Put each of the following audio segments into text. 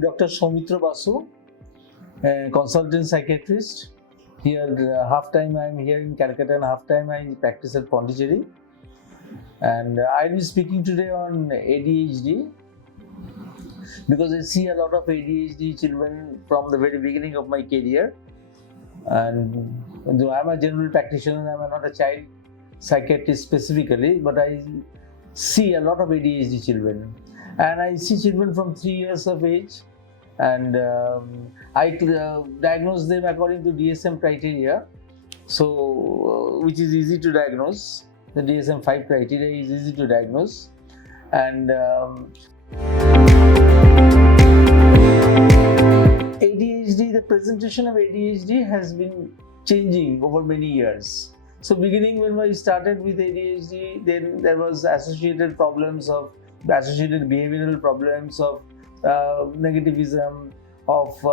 I'm Dr. Soumitra Basu, a consultant psychiatrist. Here, half time I'm here in Kolkata and half time I practice at Pondicherry. And I'll be speaking today on ADHD because I see a lot of ADHD children from the very beginning of my career. And though I'm a general practitioner, I'm not a child psychiatrist specifically, but I see a lot of ADHD children. And I see children from 3 years of age, and I diagnose them according to DSM criteria, so which is easy to diagnose. The DSM-5 criteria is easy to diagnose, and ADHD, the presentation of ADHD has been changing over many years. So beginning when I started with ADHD, then there was associated behavioral problems of negativism, of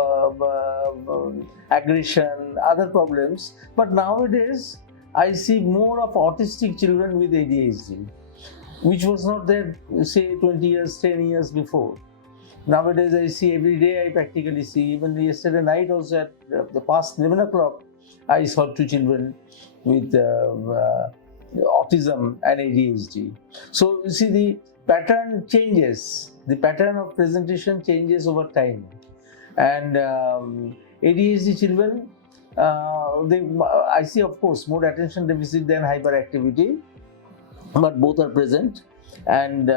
aggression, other problems. But nowadays, I see more of autistic children with ADHD, which was not there, say, 20 years, 10 years before. Nowadays, I see every day, I practically see. Even yesterday night also at the past 11 o'clock, I saw 2 children with autism and ADHD. So you see, the pattern changes. The pattern of presentation changes over time. And ADHD children, I see, of course, more attention deficit than hyperactivity, but both are present. And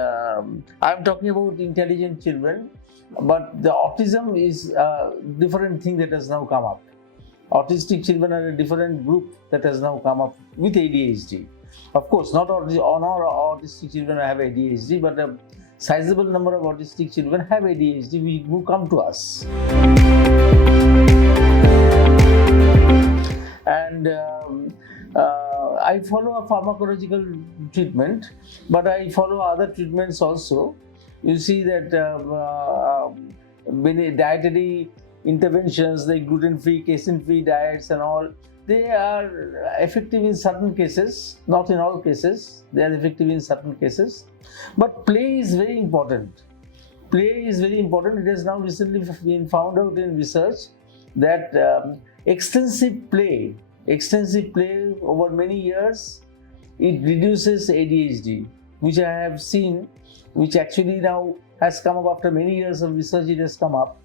I'm talking about intelligent children, but the autism is a different thing that has now come up. Autistic children are a different group that has now come up with ADHD. Of course, not all autistic children have ADHD, but a sizable number of autistic children have ADHD who come to us. And I follow a pharmacological treatment, but I follow other treatments also. You see that many dietary interventions like gluten-free, casein-free diets and all, they are effective in certain cases, not in all cases. They are effective in certain cases. But play is very important. Play is very important. It has now recently been found out in research that extensive play over many years, it reduces ADHD, which I have seen, which actually now has come up after many years of research. It has come up,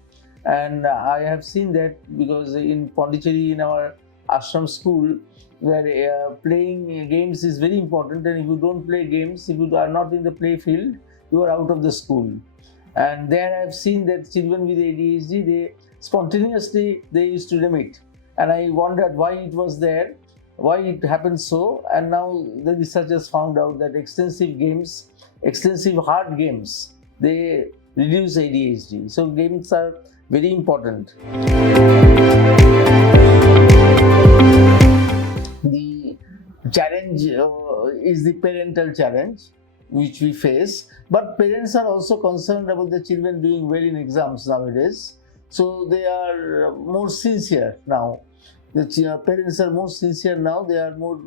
and I have seen that because in Pondicherry, in our ashram school, where playing games is very important, and if you don't play games, if you are not in the play field, you are out of the school. And there I have seen that children with ADHD, they spontaneously used to remit, and I wondered why it was there, why it happened so. And now the researchers found out that extensive hard games, they reduce ADHD. So games are very important. The challenge is the parental challenge which we face, but parents are also concerned about the children doing well in exams nowadays. So they are more sincere now. The parents are more sincere now. They are more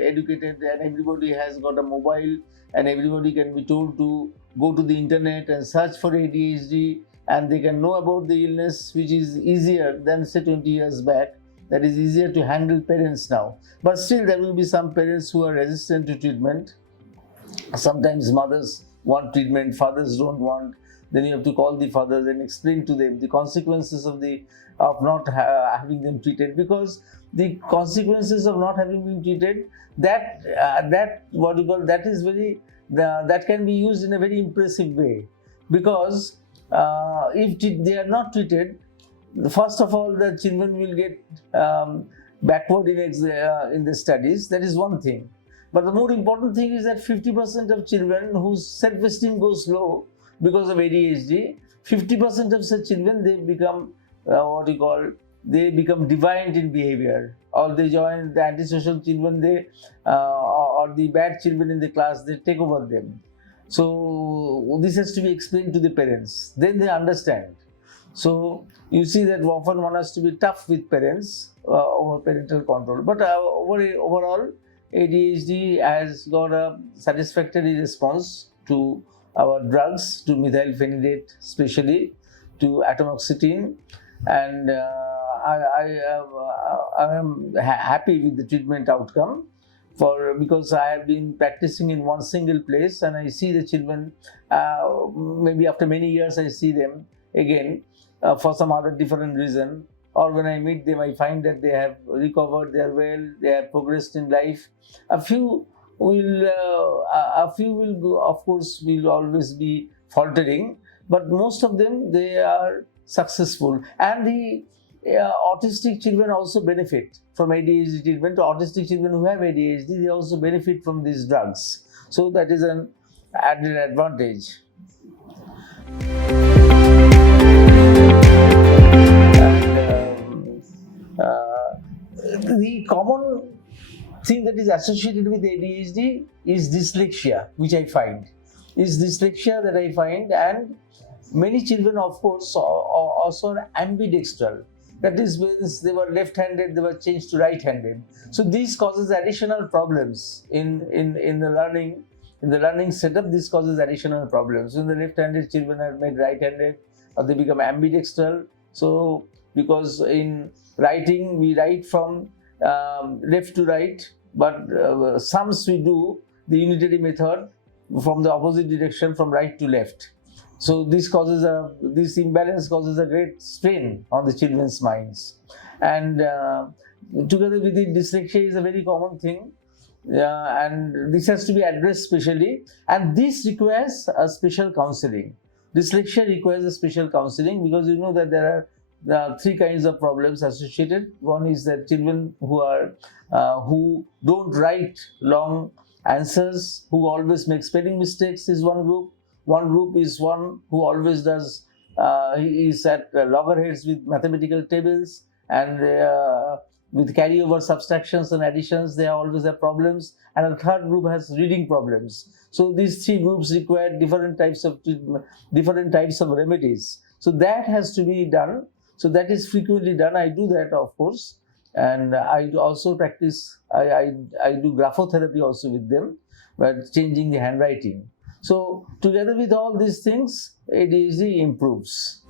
educated, and everybody has got a mobile, and everybody can be told to go to the internet and search for ADHD, and they can know about the illness, which is easier than say 20 years back. That is easier to handle parents now. But still there will be some parents who are resistant to treatment. Sometimes mothers want treatment, fathers don't want. Then you have to call the fathers and explain to them the consequences of not having them treated, because the consequences of not having been treated, that can be used in a very impressive way. Because if they are not treated, first of all, the children will get backward in the studies. That is one thing. But the more important thing is that 50% of children whose self-esteem goes low because of ADHD, 50% of such children, they become deviant in behavior, or they join the antisocial children, or the bad children in the class, they take over them. So this has to be explained to the parents, then they understand. So you see that often one has to be tough with parents over parental control. But overall, ADHD has got a satisfactory response to our drugs, to methylphenidate especially. to atomoxetine, and I am happy with the treatment outcome. Because I have been practicing in one single place, and I see the children, maybe after many years I see them again for some other different reason, or when I meet them I find that they have recovered, they are well, they have progressed in life. A few will go, of course, will always be faltering, but most of them, they are successful. And the autistic children also benefit from ADHD treatment. Autistic children who have ADHD, they also benefit from these drugs. So that is an added advantage. And the common thing that is associated with ADHD is dyslexia, which I find. And many children, of course, also are ambidextral. That is, when they were left-handed, they were changed to right-handed. So this causes additional problems in the learning. In the learning setup, this causes additional problems. When the left-handed children are made right-handed, or they become ambidextral. So because in writing, we write from left to right, but sums we do the unitary method from the opposite direction, from right to left. So this imbalance causes a great strain on the children's minds, and together with it, dyslexia is a very common thing, and this has to be addressed specially, and this requires a special counseling. Dyslexia requires a special counseling because you know that there are three kinds of problems associated. One is that children who don't write long answers, who always make spelling mistakes, is one group. One group is one who always does, he is at loggerheads with mathematical tables, and with carryover subtractions and additions, they always have problems. And the third group has reading problems. So these three groups require different types of remedies. So that has to be done. So that is frequently done. I do that, of course, and I also practice. I do graphotherapy also with them, but changing the handwriting. So together with all these things, ADHD improves.